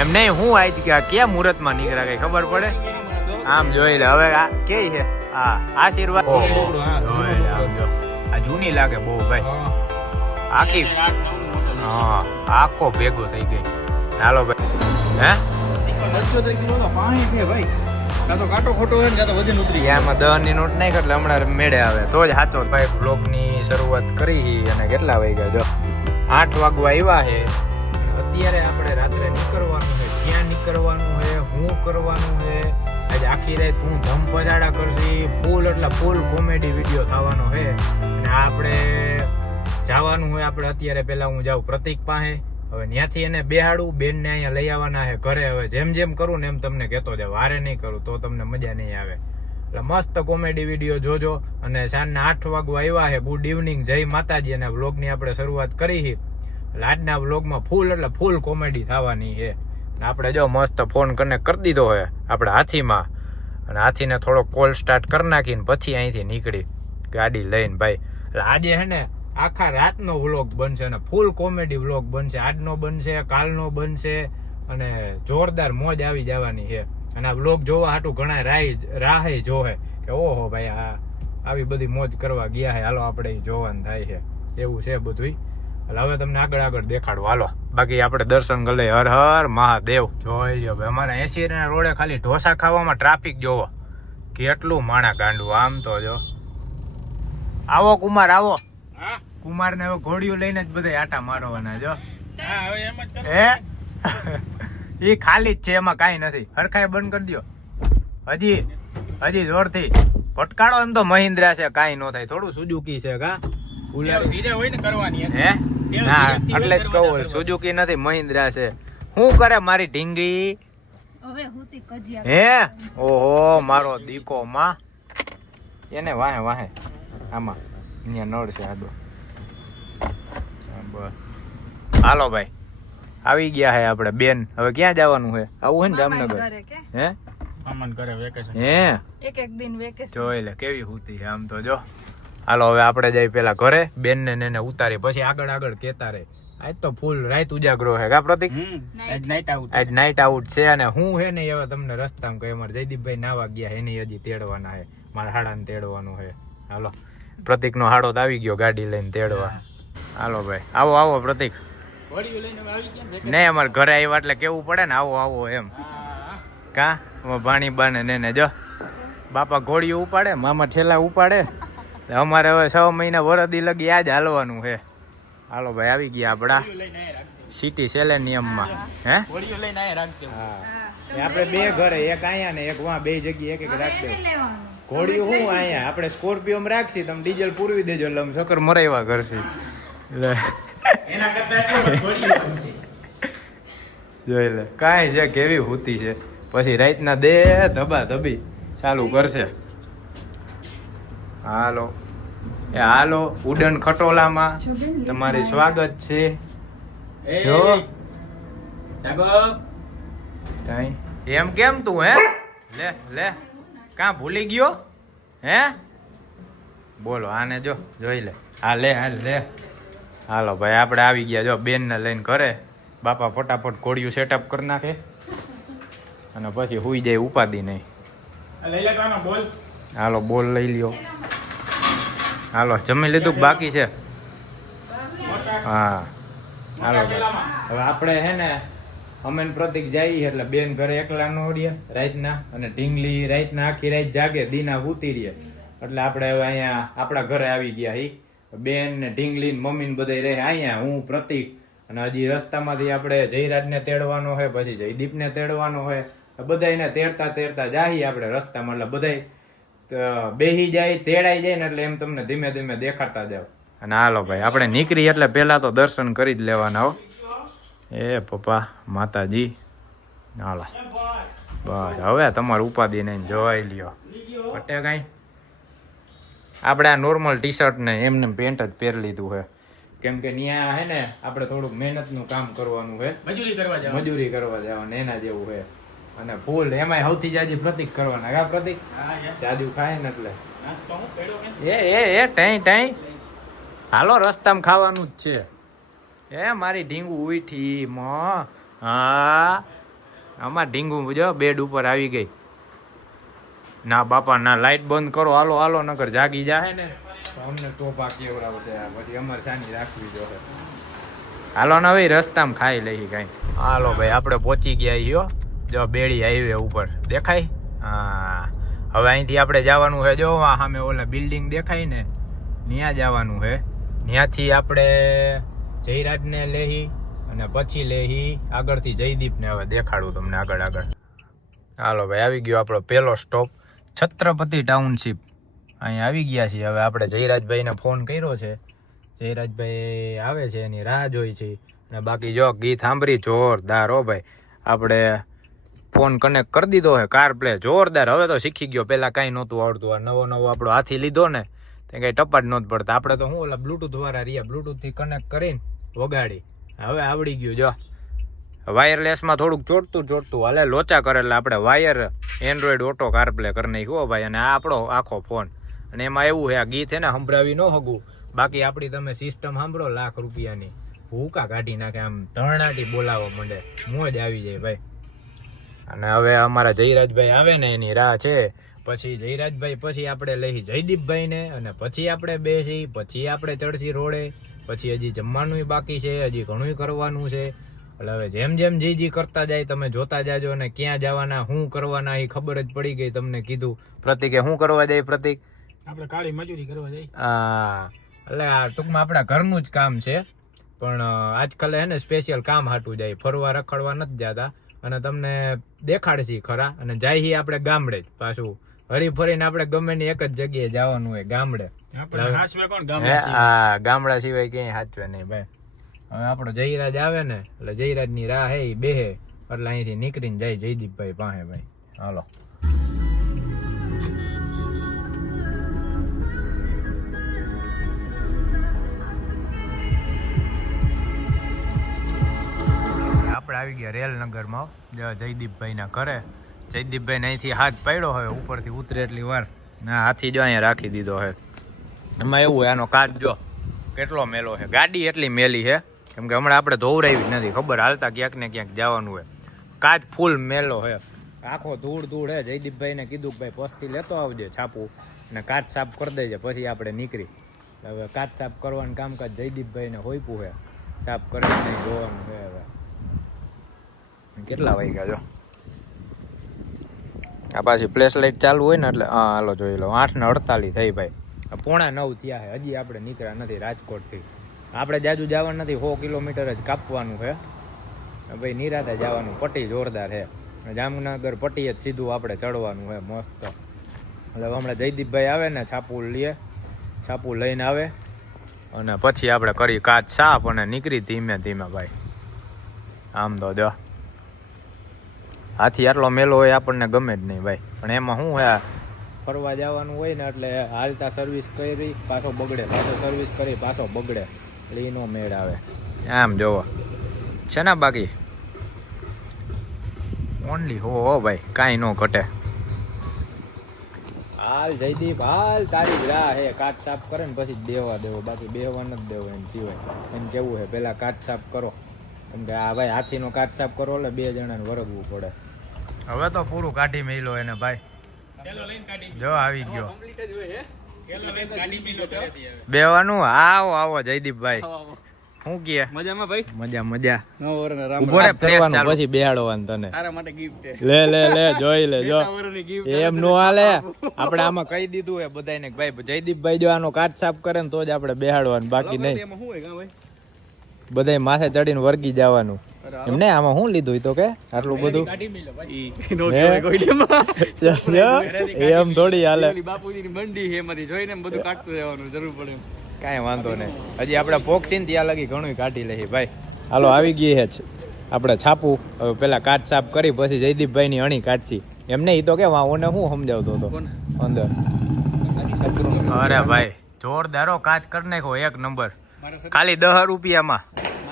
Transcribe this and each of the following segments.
એમ નહીં હું આજ ક્યાં મુહૂર્તમાં નીકળ્યા કઈ ખબર પડે આમ જોઈ લે હવે આ કે છે હા આશીર્વાદ આ જૂની લાગે બહુ ભાઈ આખી હા આખો ભેગો થઈ ગઈ હાલો ભાઈ હે 75 કિલો તો પાણી છે ભાઈ કાં તો કાંટો ખોટો હોય ને કાં તો વજન ઉતરી એમાં 10 ની નોટ નાખ એટલે હમણાં મેળે આવે તો જ સાચો ભાઈ બ્લોગની શરૂઆત કરી અને કેટલા વાગ્યા જો 8 વાગવા આવ્યા છે અત્યારે આપણે રાત્રે નીકળવાનું છે ક્યાં નીકળવાનું છે શું કરવાનું છે આજે આખી રાત હું ધમ પજાડા કરશી ફૂલ એટલે ફૂલ કોમેડી વિડીયો થવાનો છે અને આપણે જવાનું હોય આપણે અત્યારે પહેલા હું જાઉં પ્રતિક પાસે હવે ત્યાંથી એને બેહાડું બેનને અહીંયા લઈ આવવાના છે ઘરે હવે જેમ જેમ કરું ને એમ તમને કહેતો જાય વારે નહીં કરું તો તમને મજા નહીં આવે એટલે મસ્ત કોમેડી વિડીયો જોજો અને સાંજના 8 વાગવા આવ્યા છે ગુડ ઇવનિંગ જય માતાજી અને વ્લોગની આપણે શરૂઆત કરી છે એટલે આજના વ્લોગમાં ફૂલ એટલે ફૂલ કોમેડી થવાની છે આપણે જો મસ્ત ફોન કનેક્ટ કરી દીધો હોય આપણે હાથીમાં અને હાથીને થોડો કોલ સ્ટાર્ટ કરી નાખીને પછી અહીંથી નીકળી ગાડી લઈને ભાઈ એટલે આજે છે ને આખા રાતનો વ્લોગ બનશે અને ફૂલ કોમેડી વ્લોગ બનશે આજનો બનશે કાલનો બનશે અને જોરદાર મોજ આવી જવાની છે અને આ વ્લોગ જોવા હાટું ઘણા રાહે જોહે કે ઓહો ભાઈ આ આવી બધી મોજ કરવા ગયા છે હાલો આપણે જોવાનું થાય છે એવું છે બધું એટલે હવે તમને આગળ દેખાડું હાલો બાકી આપણે દર્શન ગલે હર હર મહાદેવ જોઈ લ્યો ભાઈ અમારા 80 ના રોડે ખાલી ઢોસા ખાવામાં ટ્રાફિક જોવો કેટલું માણા ગાંડું આમ તો જો આવો કુમાર આવો કુમાર ને હવે ઘોડીઓ લઈને જ બધા આટા મારવાના જો હે એ ખાલી જ છે એમાં કાંઈ નથી હરખાઈ બંધ કરી દો હજી જોરથી ભટકાડો એમ તો મહિન્દ્રા છે કાંઈ ન થાય થોડું સુઝુકી છે કા ધીરે હોય ને કરવાની હે ના એટલે જ કહું સુઝુકી નથી મહિન્દ્રા છે શું કરે મારી ઢીંગી હે ઓહો મારો દીકો માં એને વાહે આમાં અહીંયા નળ છે આડો હાલો ભાઈ આવી ગયા હે આપણે બેન હવે ક્યાં જવાનું છે આવું છે ને જામનગર હે મામન કરે વેકેશન હે એક દિન વેકેશન જોઈ લે કેવી હુતી છે આમ તો જો હાલો હવે આપણે જઈ પેલા ઘરે બેન ને ઉતારી પછી આગળ કેતા રે આજ તો ફૂલ રાત ઉજાગરો છે કા પ્રતિક આજ નાઈટ આઉટ છે અને હું હે ને હવે તમને રસ્તામાં કહે અમારે જયદીપભાઈ નાવા ગયા એની હજી તેડવાના છે મારા હાડાને તેડવાનું છે હાલો પ્રતિક નો હાડો તો આવી ગયો ગાડી લઈને તેડવા હાલો ભાઈ આવો પ્રતિક નહીં અમારે ઘરે આવ્યા એટલે કેવું પડે ને આવો એમ કા ભાણી બાને ને જો બાપા ઘોડીઓ ઉપાડે મામા ઠેલા ઉપાડે અમારે હવે 6 મહિના વરદી લગી આજ હાલવાનું છે હાલો ભાઈ આવી ગયા આપડા સિટી સેલેનિયમમાં હે આપણે બે ઘરે એક અહીંયા ને એક વાં બે જગ્યાએ એક રાખી દે ઘોડીઓ હું અહીંયા આપણે સ્કોર્પિયો માં રાખશી તમે ડીઝલ પૂરવી દેજો એટલે ચક્કર મરાવ્યા કરશી જોઈ લે કાંઈ છે કેવી હુતી છે પછી રાતના દે ધબા ધબી ચાલુ કરશે હાલો ઉડન ખટોલામાં તમારી સ્વાગત છે જો કઈ એમ કેમ તું હે લે કાં ભૂલી ગયો હે બોલો આને જોઈ લે હાલે હાલો ભાઈ આપણે આવી ગયા જો બેન ને લઈને ઘરે બાપા ફટાફટ ઘોડિયું સેટઅપ કરી નાખે અને પછી હુઈ જાય ઉપાદી નહીં હાલો બોલ લઈ લ્યો હાલો જમી લીધું બાકી છે હા હાલો હવે આપણે હે ને અમે પ્રતિક જઈએ એટલે બેન ઘરે એકલા ન હોડીએ રાતના અને ઢીંગલી રાતના આખી રાત જાગે દીના ઉતી રહીએ એટલે આપણે હવે અહીંયા આપણા ઘરે આવી ગયા બેન ને ઢીંગલી ને મમ્મી ને બધા રહે અહીંયા હું પ્રતિક અને હજી રસ્તામાંથી આપણે જયરાજ ને તેડવાનો હોય પછી જયદીપ ને તેડવાનો હોય બધાને તેડતા જાહી આપણે રસ્તામાં એટલે બધા બેહી જાય તેડાઈ જાય ને એટલે એમ તમને ધીમે ધીમે દેખાડતા જાવ અને હાલો ભાઈ આપણે નીકળી એટલે પેલા તો દર્શન કરી જ લેવાના હો એ પપ્પા માતાજી હાલો બસ હવે તમારું ઉપાધિ નહીં જોઈ લ્યો પટે કઈ આપણે આ નોર્મલ ટી શર્ટ ને એમને પેન્ટ જ પહેરી લીધું છે કેમ કે ત્યાં હે ને આપણે થોડુંક મહેનતનું કામ કરવાનું છે મજૂરી કરવા જવાનું એના જેવું છે અને ફૂલ એમાંય સૌથી જાજી પ્રતિક કરવાના કા પ્રતિક જાજુ ખાય ને એટલે એ ટાઈ હાલો રસ્તામાં ખાવાનું જ છે એ મારી ઢીંગુ ઉઠી હા આમાં ઢીંગું જો બેડ ઉપર આવી ગઈ. ના બાપા ના, લાઈટ બંધ કરો, હાલો હાલો, નકર જાગી જાહે ને તો અમને તોપા કેવડાવશે. પછી અમારે શાની રાખવી જોઈએ. હાલો ને હવે રસ્તામાં ખાઈ લઈ કઈ. હાલો ભાઈ આપણે પહોંચી ગયા છીએ જો બેડી હાઈવે ઉપર દેખાય. હા હવે અહીંથી આપણે જવાનું છે જો સામે ઓલા બિલ્ડિંગ દેખાય ને ત્યાં જવાનું છે. ત્યાંથી આપણે જયરાજને લેહી અને પછી લેહી આગળથી જયદીપને હવે દેખાડું તમને આગળ આગળ. હાલો ભાઈ આવી ગયો આપણો પહેલો સ્ટોપ છત્રપતિ ટાઉનશીપ. અહીંયા આવી ગયા છીએ. હવે આપણે જયરાજભાઈને ફોન કર્યો છે. જયરાજભાઈ આવે છે એની રાહ જોઈ છે. અને બાકી જો ગીત સાંભળી જોરદાર હો ભાઈ. આપણે ફોન કનેક્ટ કરી દીધો છે કાર પ્લે જોરદાર. હવે તો શીખી ગયો, પહેલાં કાંઈ નહોતું આવડતું. આ નવો નવો આપણો હાથી લીધો ને તે કંઈ ટપા જ નહોતું પડતા. આપણે તો શું ઓલા બ્લૂટૂથ વાળા રહ્યા, બ્લૂટૂથથી કનેક્ટ કરીને વગાડી. હવે આવડી ગયું જો. વાયરલેસમાં થોડુંક ચોટતું હાલે, લોચા કરે એટલે આપણે wire Android auto car play કરી નાખ્યો ભાઈ. અને આ આપણો આખો ફોન. અને એમાં એવું છે આ ગીત છે ને સંભળાવી ન હગું, બાકી આપણી તમે સિસ્ટમ સાંભળો લાખ રૂપિયાની, ભૂકા કાઢી નાખે, આમ ધરણાટી બોલાવવા માંડે, મોજ આવી જાય ભાઈ. અને હવે અમારા જયરાજભાઈ આવે ને એની રાહ છે. પછી જયરાજભાઈ પછી આપણે લઈ જયદીપભાઈને અને પછી આપણે બેસી, પછી આપણે ચડશી રોડે. પછી હજી જમવાનું બાકી છે, હજી ઘણું કરવાનું છે. એટલે હવે જેમ જેમ જી કરતા જાય તમે જોતા જાજો. અને ક્યાં જવાના શું કરવાના એ ખબર જ પડી ગઈ. તમને કીધું પ્રતિકે શું કરવા જાય પ્રતિક? આપણે કાળી મજૂરી કરવા જાય. હા એટલે આ ટૂંકમાં આપણા ઘરનું જ કામ છે, પણ આજકાલ હે ને સ્પેશિયલ કામ હાટું જાય, ફરવા રખડવા નથી જતા. અને તમને દેખાડશી ખરા. અને જાય આપણે ગામડે જ પાછું હરી ફરીને આપણે ગમે ની એક જ જગ્યાએ જવાનું હોય ગામડે. હા ગામડા સિવાય ક્યાંય હાચવે નહીં ભાઈ. હવે આપણો જયરાજ આવે ને એટલે જયરાજ ની રાહ હે ઈ બેહે એટલે અહીંથી નીકળીને જાય જયદીપભાઈ પાસે ભાઈ. હાલો આપણે આવી ગયા રેલનગરમાં જયદીપભાઈના ઘરે. જયદીપભાઈને અહીંથી હાથ પાડ્યો હોય ઉપરથી ઉતરે એટલી વાર ના હાથી જો અહીંયા રાખી દીધો છે. એમાં એવું હોય આનો કાચ જો કેટલો મેલો છે, ગાડી એટલી મેલી છે કેમ કે હમણાં આપણે ધોવરાવી જ નથી, ખબર હાલતા ક્યાંક ને ક્યાંક જવાનું હોય. કાચ ફૂલ મેલો છે, આખો ધૂળ હે. જયદીપભાઈને કીધું કે ભાઈ પસ્તી લેતો આવજે છાપું અને કાચ સાફ કરી દેજે, પછી આપણે નીકળી. હવે કાચ સાફ કરવાનું કામકાજ જયદીપભાઈને હોઈપું છે, સાફ કરીને નહીં જોવાનું છે. હવે કેટલા વાગ્યા જો આ પાછી ફ્લેશ લાઇટ ચાલુ હોય ને એટલે હા હાલો જોઈ લો 8:48 થઈ ભાઈ. 8:45 થયા છે, હજી આપણે નીકળ્યા નથી રાજકોટથી. આપણે જાજુ જવાનું નથી, 100 કિલોમીટર જ કાપવાનું છે ભાઈ. નિરાતે જવાનું, પટ્ટી જોરદાર છે. જામનગર પટ્ટી જ સીધું આપણે ચડવાનું છે મસ્ત. એટલે હમણાં જયદીપભાઈ આવે ને છાપું લઈને આવે અને પછી આપણે કરી કાચ સાફ અને નીકળી ધીમે ધીમે ભાઈ. આમ તો જો હાથી આટલો મેલો હોય આપણને ગમે જ નહીં ભાઈ. પણ એમાં શું હોય ફરવા જવાનું હોય ને એટલે હાલતા સર્વિસ કરી પાછો બગડે, પાછો સર્વિસ કરી પાછો બગડે, એટલે એનો મેળ આવે. આમ જોવો છે ને બાકી ઓનલી હો ભાઈ, કાંઈ ન ઘટે. હાલ જયદીપ હાલ, તારી જ રાહ હે. કાચ સાફ કરે ને પછી બેહવા દેવો, બાકી બેહવા નથી દેવો એમ સિવાય. એમ કેવું છે પેલા કાચ સાફ કરો, કેમ કે આ ભાઈ હાથીનો કાચ સાફ કરો એટલે 2 જણાને વરગવું પડે. હવે તો પૂરું કાઢી મેલો એને ભાઈ. જો આવી ગયો બેવાનું. આવો જયદીપભાઈ, શું કે મજામાં ભાઈ? મજા ઉભો રે ફેરવાનું પછી બેહાડવાનું તને. તારા માટે ગિફ્ટ લે જોઈ લે જો. એમ નો હાલે, આપણે આમાં કહી દીધું હે બધાને કે ભાઈ જયદીપભાઈ જો આનો કાચ સાફ કરે ને તો જ આપણે બેહાડવાનું, બાકી નહીં. બધાય માથે ચડીને વર્ગી જવાનું એમ ને. આમાં શું લીધું તો કે આટલું બધું એમ થોડી હાલે. બાપુજીની બંડી છે એમાંથી જોઈને બધું કાઢતું રહેવાનું જરૂર પડે. કાંઈ વાંધો નહીં, હજી આપણે પોક્ષીને ત્યાં લગી ઘણું કાઢી લઈએ ભાઈ. હાલો આવી ગઈ હે આપણે છાપું. હવે પેલા કાચ સાફ કરી પછી જયદીપભાઈ ની અણી કાઢી. એમને એ તો કે ઓને હું સમજાવતો હતો અંદર. અરે ભાઈ જોરદારો કાચ કરી નાખો એક નંબર, ખાલી 10 રૂપિયામાં.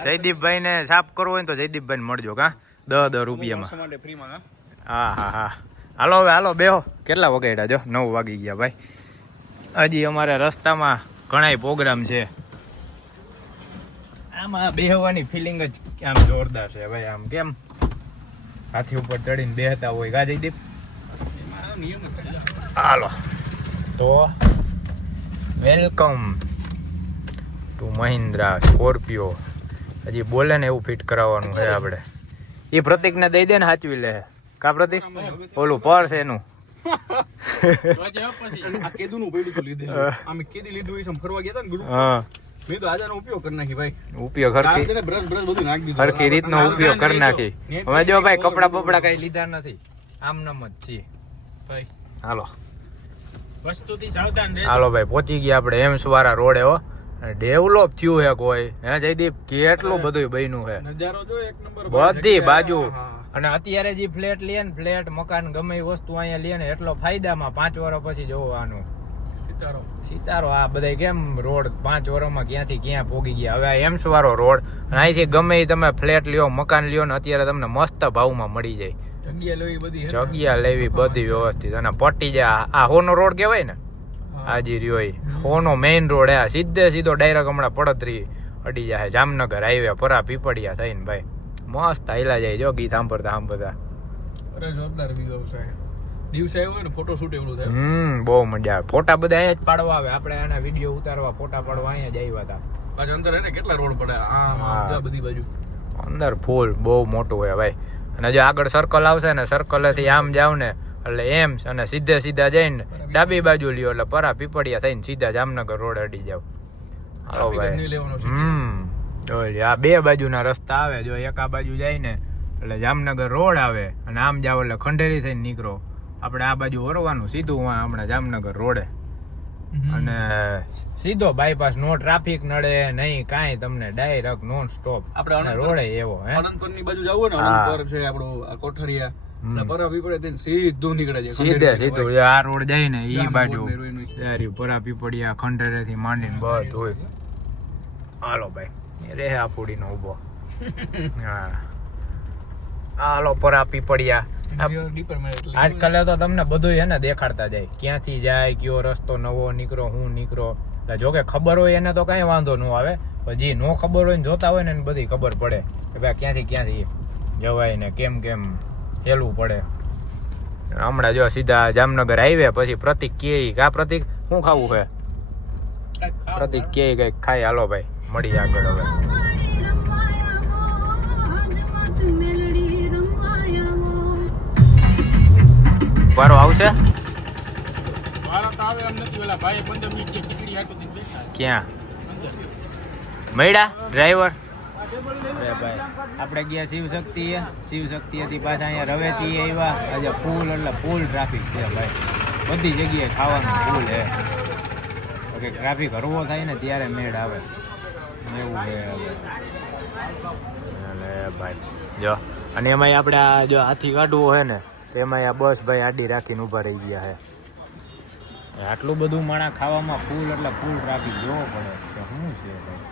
જયદીપભાઈ ને સાફ કરવો હોય તો જયદીપભાઈ ને મળજો કા 10 રૂપિયામાં. હા હાલો હવે હાલો બેહો. કેટલા વગાડ્યા જો? 9 વાગી ગયા ભાઈ. હજી અમારે રસ્તામાં ઘણા પ્રોગ્રામ છે. આમાં બેહવાની ફિલિંગ જ આમ જોરદાર છે ભાઈ. આમ કેમ હાથી ઉપર ચડીને બેહતા હોય કા જયદીપ એમાં નિયમ જ છે. હાલો તો વેલકમ ટુ મહિન્દ્રા સ્કોર્પિયો. હજી બોલે ને એવું ફિટ કરાવવાનું છે આપણે. એ પ્રતિકને દઈ દે ને સાચવી લે કા પ્રતિક ઓલું પર્સ એનું આ કેદુનું પડ્યું હતું લીધે. આમે કેદી લીધું એ સમ ફરવા ગયા હતા ને ગ્રુપ. હા મેં તો આજાનો ઉપયોગ કરી નાખી ભાઈ. ઉપયોગ હરખી બ્રશ બધું નાખી દીધું. હરખી રીતનો ઉપયોગ કરી નાખી. અમે જો ભાઈ કપડા બપડા કઈ લીધા નથી, આમ નામ જ છીએ ભાઈ. હાલો વસ્તુથી સાવધાન રહેજો. હાલો ભાઈ પહોંચી ગયા આપણે એમ્સ વાળા રોડે હો. ડેવલપ થયું છે કોઈ હે જયદીપ કેટલું બધું બન્યું છે નજારો જો એક નંબર. બધી બાજુ. અને અત્યારે જે ફ્લેટ લે ને ફ્લેટ મકાન ગમે એ વસ્તુ અહીંયા લે ને એટલો ફાયદામાં 5 વર્ષ પછી જોવાનું સિતારો. આ બધા કેમ રોડ 5 વર્ષમાં ક્યાંથી ક્યાં પોગી ગયા. હવે આ એમ્સ વાળો રોડ અને અહીંથી ગમે એ તમે ફ્લેટ લ્યો મકાન લ્યો ને અત્યારે તમને મસ્ત ભાવમાં મળી જાય. જગ્યા લેવી બધી વ્યવસ્થિત અને પટી જાય. આ હોનો રોડ કહેવાય ને આજી રહ્યો એ હોનો મેઇન રોડ. આ સીધો ડાયરેક્ટ હમણાં પડતરી અડી જાય જામનગર હાઈવે પરા પીપળિયા થઈને ભાઈ મસ્ત હાઈલા જાય જો ગીત સાંભળતા. અરે જોરદાર વ્યૂ છે. દિવસે આવ્યો ને ફોટો શૂટ એવડું થાય. બહુ મજા આવે. ફોટા બધા અહીંયા જ પાડવા આવે. આપણે આના વિડીયો ઉતારવા ફોટા પાડવા અહીંયા જ આવ્યા હતા. પાછા અંદર એને કેટલા રોડ પડે આ બધી બાજુ અંદર ફૂલ બહુ મોટું હોય ભાઈ. અને જો આગળ સર્કલ આવશે ને સર્કલેથી આમ જાવ ને એટલે એમ્સ અને સીધા જઈને ડાબી બાજુ લ્યો એટલે પરા પીપળિયા થઈને સીધા જામનગર રોડ અડી જાવ. હાલો ભાઈ આ 2 બાજુના રસ્તા આવે. જો એક આ બાજુ જાય ને એટલે જામનગર રોડ આવે અને આમ જાવ એટલે ખંડેરી થઈને નીકળો. આપણે આ બાજુ વરવાનું સીધું હમણાં જામનગર રોડે અને સીધો બાયપાસ. નો ટ્રાફિક નડે નહીં કાંઈ તમને ડાયરેક્ટ નોન સ્ટોપ. આપણે રોડે એવો હે અનંતપુર ની બાજુ જવું ને અનંતપુર છે આપણું આ કોઠારિયા પરા પીપળે સીધું નીકળે છે. સીધું આ રોડ જાય ને ઈ બાજુ પરા પીપળિયા ખંડેરે થી માંડીને બસ હોય. હાલો ભાઈ રે આપુડી નો ઉભો. હા હાલો પરા પીપળિયા. આજકાલ તો તમને બધું હે ને દેખાડતા જાય ક્યાંથી જાય કયો રસ્તો નવો નીકળો હું નીકળો. જોકે ખબર હોય એને તો કઈ વાંધો ન આવે પણ જે નો ખબર હોય ને જોતા હોય ને એને બધી ખબર પડે કે ભાઈ ક્યાંથી જવાય ને કેમ હેલવું પડે. હમણાં જો સીધા જામનગર હાઈવે પછી પ્રતિક કે કા પ્રતિક શું ખાવું છે પ્રતિક કે કઈક ખાઈ. હાલો ભાઈ મળી આગળ. હવે વારો આવશે ક્યાં મળ્યા ડ્રાઈવર? આપણે ગયા શિવ શક્તિ હતી પાછા અહીંયા રવેચી આવ્યા. આજે ફૂલ એટલે ફૂલ ટ્રાફિક છે ભાઈ. બધી જગ્યાએ ખાવાનું ફૂલ છે. ઓકે ટ્રાફિક હરવો થાય ને ત્યારે મેળ આવે એવું છે ભાઈ. જો અને એમાં આપણે આ જો હાથી કાઢવો હોય ને એમાં આ બસ ભાઈ આડી રાખીને ઊભા રહી ગયા છે. આટલું બધું માણા ખાવામાં ફૂલ એટલે ફૂલ ટ્રાફિક જોવો પડે કે શું છે ભાઈ.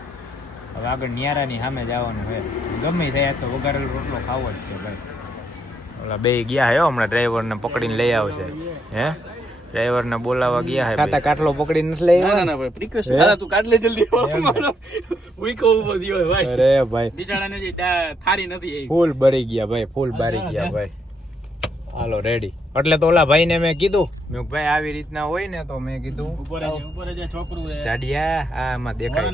હવે આગળ ન્યારાની સામે જવાનું છે. ગમે થાય તો વઘારેલો રોટલો ખાવો જ છે ભાઈ. ઓલા બે ગયા હે હમણાં ડ્રાઈવરને પકડીને લઈ આવશે. હે ડ્રાઈવરને બોલાવવા ગયા હે. કાતા કાટલો પકડીને નથી લઈ આવ્યા. ના ભાઈ પ્રિકોશન હાલા તું કાઢ લે જલ્દી. ઉઈકો ઉભો થયો ભાઈ. અરે ભાઈ બિચારાને જે થારી નથી આવી. ફૂલ ભરી ગયા ભાઈ. ફૂલ બારી ગયા ભાઈ. હાલો રેડી. એટલે તો ઓલા ભાઈ ને મેં કીધું મેં ભાઈ આવી રીતના હોય ને તો મેં કીધું ઉપર છોકરું ચાડિયા આમાં દેખાય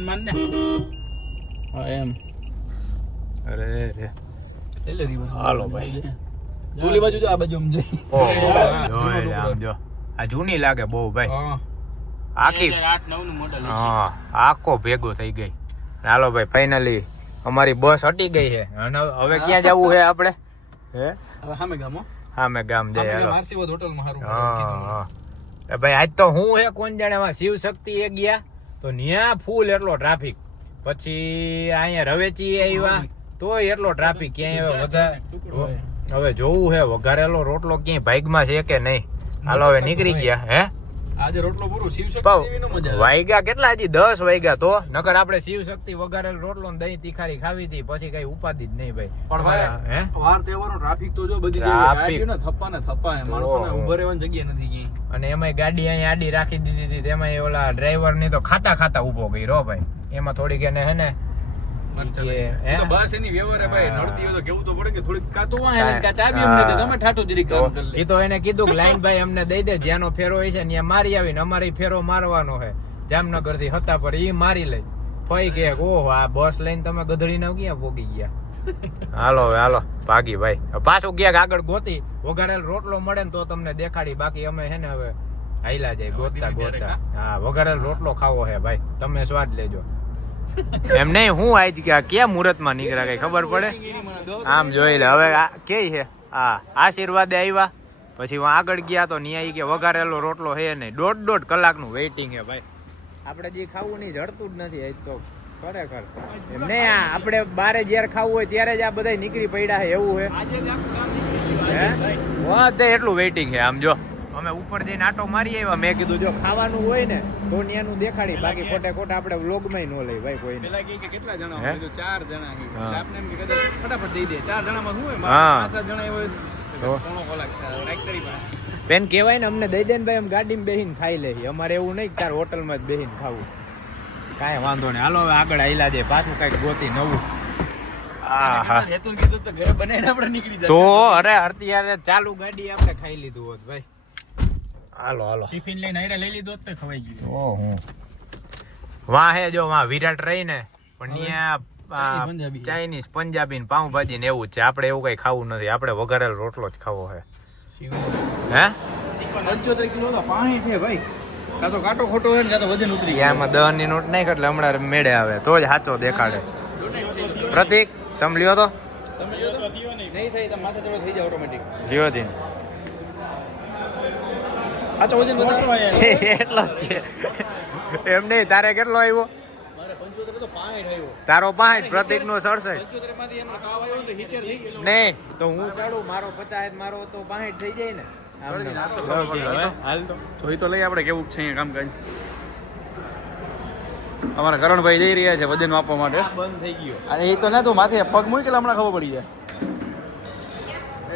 એમ. અરે રે હાલો ભાઈ ઓલી બાજુ જો આ બાજુ આમ જઈ. આમ જો આ જૂની લાગે બહુ ભાઈ. આખી 8-9 નું મોડલ છે. હા આખો ભેગો થઈ ગઈ. હાલો ભાઈ ફાઇનલી અમારી બસ હટી ગઈ છે. અને હવે ક્યાં જવું છે આપણે? હે હવે સામે ગામ મેં ગામ જાય. મારસીવદ હોટલમાં હારું. ભાઈ આજ તો હું હે કોણ જાણે શિવ શક્તિ એ ગયા તો ન્યા ફૂલ એટલો ટ્રાફિક. પછી અહીંયા રવેચી આવ્યા તો એટલો ટ્રાફિક ક્યાંય વધારે. હવે જોવું હે વઘારેલો રોટલો ક્યાંય ભાગમાં છે કે નહીં. હાલો હવે નીકળી ગયા. હે આજે રોટલો પૂરો શિવ શક્તિ જેવી નો મજા. વાગ્યા કેટલા? હજી 10 વાગ્યા. તો નકર આપણે શિવ શક્તિ વઘારેલો રોટલો ને દહીં તીખારી ખાવી હતી પછી કઈ ઉપાધિ જ નહીં ભાઈ. પણ ભાઈ હે વાર તહેવારનો ટ્રાફિક તો જો બધી જગ્યાએ ને થપ્પા માણસોને ઉભા રહેવાની જગ્યા નથી ક્યાંય. અને એમાંય ગાડી અહીંયા આડી રાખી દીધી હતી. તેમાં ઓલા ડ્રાઈવર ની તો ખાતા ઉભો ગઈ રો ભાઈ. એમાં થોડીક એને હે ને તો બસ એની વ્યવહાર હે ભાઈ, નડતી હોય તો કેવું તો પડે કે થોડીક કાં તો વાહે ને કાં ચાબી અમને દે, તમે ઠાઠો જરીક કામ કરી લે. એ તો એને કીધું કે લાઈન ભાઈ અમને દઈ દે, જ્યાંનો ફેરો હોય છે ત્યાં મારી આવીને અમારી ફેરો મારવાનો છે જામનગર થી હતા પર ઈ મારી લઈ. ફઈ કે ઓહો આ બસ લઈને તમે ગધડી ના ક્યાં પોગી ગયા. હાલો હવે હાલો ભાગી ભાઈ, પાછું ક્યાંક આગળ ગોતી વઘારેલ રોટલો મળે ને તો તમને દેખાડી, બાકી અમે હે ને હવે હાઈલા જાય ગોતતા ગોતતા. હા વઘારેલ રોટલો ખાવો હે ભાઈ, તમે સ્વાદ લેજો. એમ નહીં હું આજ ક્યાં મુહૂર્ત માં નીકળ્યા કઈ ખબર પડે. આમ જોઈ લે હવે કે છે હા આશીર્વાદે આવ્યા, પછી આગળ ગયા તો ન્યાય કે વઘારેલો રોટલો હે નહીં, 1.5 કલાકનું વેઇટિંગ હે ભાઈ. આપણે જે ખાવું નહીં જડતું જ નથી આજ તો ખરેખર. એમ નહીં આપણે બારે જયારે ખાવું હોય ત્યારે જ આ બધા નીકળી પડ્યા છે એવું હે. એટલું વેઇટિંગ છે. આમ જો અમે ઉપર જઈને આટો મારી આવ્યા, મેં કીધું જો ખાવાનું હોય ને તો ત્યાંનું દેખાડી, બાકી ખોટે ખોટા આપણે વ્લોગમાં ન લઈ ભાઈ કોઈ. પેલા કે કેટલા જણા હોય, તો 4 જણા છે, આપને એમ કે કદાચ ફટાફટ દઈ દે. 4 જણામાં શું હોય, 5 જણા હોય તો કોનો કલાક રાખ કરી પા બેન કહેવાય ને અમને દઈ દે ને ભાઈ, અમે ગાડીમાં બેહીને ખાઈ લઈએ. અમારે એવું નહીં કે તાર હોટલમાં જ બેહીને ખાવું. કાંઈ વાંધો નહીં, હાલો હવે આગળ આયલા જાય પાછું કઈક ગોતી નવું. ઘરે બનાવીને આપણે નીકળી જાય તો અરે અત્યારે ચાલુ ગાડી આપણે ખાઈ લીધું હોત ભાઈ. હાલો હાલો ટિફિન લઈને આયરા લઈ લીધો તો ખવાઈ ગયું. ઓહો વાહ હે જો વાહ વિરાટ રહી ને પણ ત્યાં ચાઇનીઝ પંજાબી ને પાઉંભાજી ને એવું જ છે. આપણે એવું કઈ ખાવું નથી, આપણે વઘારેલ રોટલો જ ખાવો છે. હે 75 કિલો તો પાણી છે ભાઈ, કાં તો કાંટો ખોટો હોય ને કાં તો વજન ઉતરી જાય. એમાં 10 ની નોટ નાખ એટલે હમણાં મેળે આવે તો જ સાચો દેખાડે. પ્રતિક તમે લ્યો તો તમે જો તો નહીં થાય તો માથે ચડો થઈ જાય ઓટોમેટિક. જીઓ જી સાચો વજન વધારવા આયા એટલો જ છે. એમ નહીં તારે કેટલો આવ્યો? મારે 75 તો 65 આવ્યો. તારો 65, પ્રતિક નો 67. 75 માંથી એમને કાવ આવ્યો તો 70 થઈ ગયો. નહીં તો હું ચડું, મારો 50 મારો તો 65 થઈ જાય ને. હાલ તો જોઈ તો લઈ આપણે કેવું છે અહીંયા કામકાજ. અમારા કરણભાઈ જઈ રહ્યા છે વજન માપવા માટે. બંધ થઈ ગયો. અરે એ તો ના તો માથે પગ મૂકેલા હમણાં ખબર પડી જાય.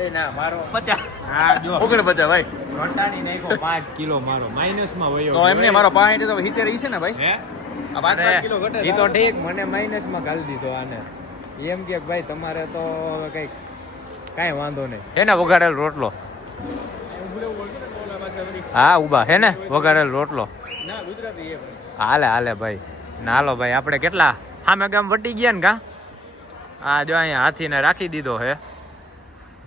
એ ના મારો 50. હા જો 49 ભાઈ ઘટાડી નાખ્યો 5 કિલો મારો માઇનસ માં વયો. તો એમને મારો 65 તો 70 છે ને ભાઈ. હે આ 5 કિલો ઘટે. ઈ તો ઠીક, મને માઇનસ માં ગાલી દીધો આને. એમ કે ભાઈ તમારે તો કઈ કાંઈ વાંધો નહીં. હે ને વઘારેલ રોટલો. હા ઉભા હે ને વઘારેલ રોટલો. ના ગુજરાતી એ ભાઈ. હાલે હાલે ભાઈ. ના હાલો ભાઈ આપણે કેટલા સામે ગામ વટી ગયા ને કા. હા જો અહીંયા હાથીને રાખી દીધો હે,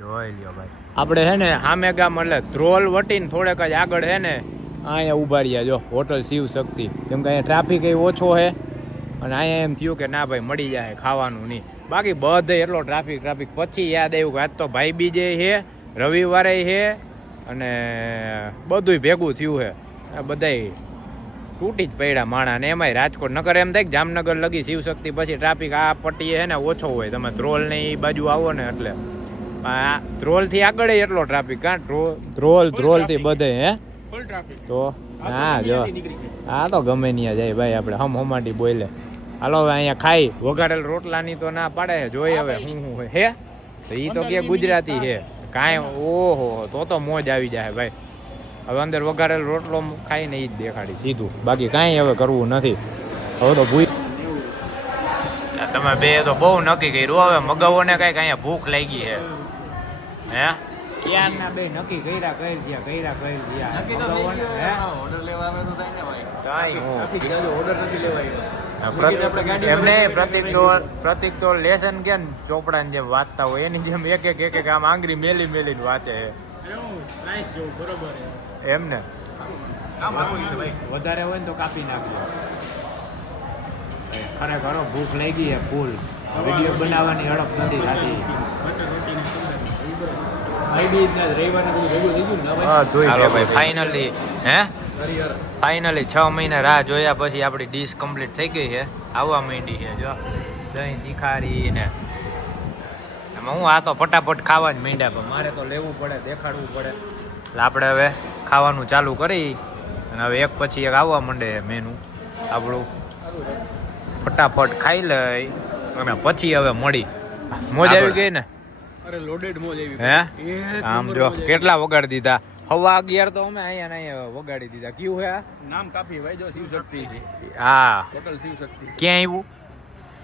જોઈ લ્યો ભાઈ. આપણે હે ને સામે ગામ એટલે ધ્રોલ વટીને થોડેક જ આગળ હે ને અહીંયા ઉભા રહ્યા જો હોટલ શિવ શક્તિ. કેમ કે અહીંયા ટ્રાફિક એ ઓછો હે અને અહીંયા એમ થયું કે ના ભાઈ મળી જાય ખાવાનું નહીં, બાકી બધે એટલો ટ્રાફિક. પછી યાદ આવ્યું કે આજ તો ભાઈ બીજે છે, રવિવારે છે અને બધુંય ભેગું થયું છે. બધાય તૂટી જ પડ્યા માણા ને એમાંય રાજકોટ. નકર એમ થાય કે જામનગર લગી શિવશક્તિ પછી ટ્રાફિક આ પટ્ટીએ છે ને ઓછો હોય. તમે ધ્રોલ ને એ બાજુ આવો ને એટલે આ ધ્રોલ થી આગળ એટલો ટ્રાફિક. કાં ધ્રોલ થી બધે હે ફૂલ ટ્રાફિક. તો હા જો હા તો ગમે ત્યાં જાય ભાઈ, આપણે હમાટી બોલે. હાલો હવે અહીંયા ખાઈ વઘારેલ રોટલાની તો ના પાડે છે, જોઈ હવે હું હે તો ઈ તો કે ગુજરાતી છે કાંઈ. ઓહો તો મોજ આવી જાય ભાઈ. હવે અંદર વઘારેલ રોટલો ખાઈને ઈ જ દેખાડી સીધું, બાકી કાંઈ હવે કરવું નથી. હવે તો ભૂઈ તમે બે તો બહુ નક્કી કર્યું, હવે મગાવો ને કઈક અહીંયા ભૂખ લાગી છે. હે ક્યારના બે નક્કી કર્યા કરી ગયા. ઓર્ડર લેવા આવે તો થાય ને ભાઈ. ઓર્ડર નથી લેવાય. એમને પ્રતિક તો લેસન કે ને ચોપડા જેમ વાંચતા હોય એની જેમ એક આમ આંગળી મેલી વાંચે છે. એમને વધારે હોય ને તો કાપી નાખજો. ખરેખર ભૂખ લાગી છે ફૂલ. વિડીયો બનાવવાની હડપ નથી થતી. ફાઇનલી 6 મહિના રાહ જોયા પછી આપણી ડીશ કમ્પ્લીટ થઈ ગઈ છે, આવવા માંડી છે. જો દહીં તીખારી ને એમાં હું આ તો ફટાફટ ખાવા જ માંડ્યા, પણ મારે તો લેવું પડે, દેખાડવું પડે. એટલે આપણે હવે ખાવાનું ચાલુ કરી અને હવે એક પછી એક આવવા માંડે મેનુ આપણું. ફટાફટ ખાઈ લઈ અને પછી હવે મળી. મોજ આવી ગઈ ને. અરે લોડેડ મોજ આવી. હે આમ જો કેટલા વગાડી દીધા. 11:15 તો અમે અહીંયા વગાડી દીધા. કયું હે નામ કાપી ભાઈ જો શિવશક્તિ. હા હોટલ શિવશક્તિ. ક્યાં આવ્યું?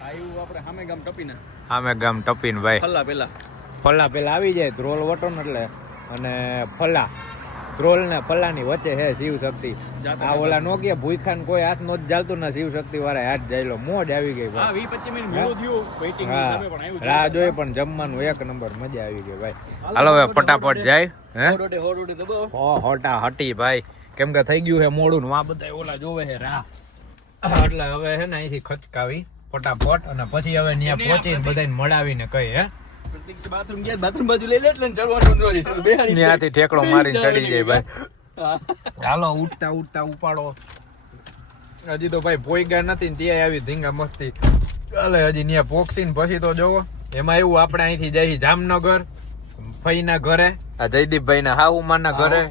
આવ્યું આપણે સામે ગામ ટપીને આમે ગામ ટપીને ભાઈ ફલ્લા પેલા પેલા આવી જાય ધ્રોલ વટો ને એટલે અને ફલ્લા ધ્રોલ ને ફલ્લાની વચ્ચે હે શિવ શક્તિ આ ઓલા નો કે ભૂખા ને કોઈ હાથ નો જ ચાલતું ને શિવ શક્તિ વાળા હાથ જાયલો મોજ આવી ગઈ હા 20-25 મિનિટ મેળો થયો વેઇટિંગ ની સામે પણ આવ્યું રાહ જોઈ પણ જમવાનું એક નંબર મજા આવી ગઈ ભાઈ હાલો હવે ફટાફટ જાય હે હોડોડે દબાવો હોટા હટી ભાઈ કેમ કે થઈ ગયું હે મોડું ને આ બધા ઓલા જોવે હે રાહ એટલે હવે હે ને અહીંથી ખચકાવી ફટાફટ અને પછી હવે ત્યાં પહોંચીને બધાને મળાવીને કહી હે બાથરૂમ ગયા બાથરૂમ બાજુ લઈ લે એટલે ચડવાનું રોજી બેહાડી ત્યાંથી ઠેકડો મારીને ચડી જાય ભાઈ હાલો ઉઠતા ઉઠતા ઉપાડો હજી તો ભાઈ પોઈ ગયા નથી ને ત્યાં આવી ધીંગા મસ્તી ચાલે હજી ત્યાં પોક્ષીને પછી તો જોવો એમાં એવું આપણે અહીંથી જઈ જામનગર ફઈના ઘરે આ જયદીપભાઈ ના હાહુમાના ઘરે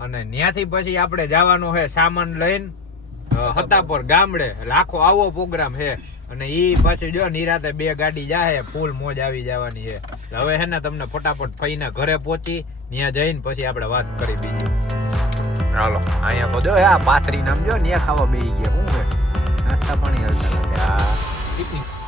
અને ત્યાંથી પછી આપણે જવાનું છે સામાન લઈને હતાપર ગામડે લાખો આવો પ્રોગ્રામ છે અને ઈ પછી જો નિરાતે 2 ગાડી જાહે ફૂલ મોજ આવી જવાની છે હવે હે ને તમને ફટાફટ ફઈના ઘરે પહોંચી ત્યાં જઈને પછી આપણે વાત કરી બીજી હાલો અહીંયા તો જો આ પાથરી નામ જો ત્યાં ખાવા બેસી ગયા શું છે નાસ્તા પાણી હલતા લાગે આ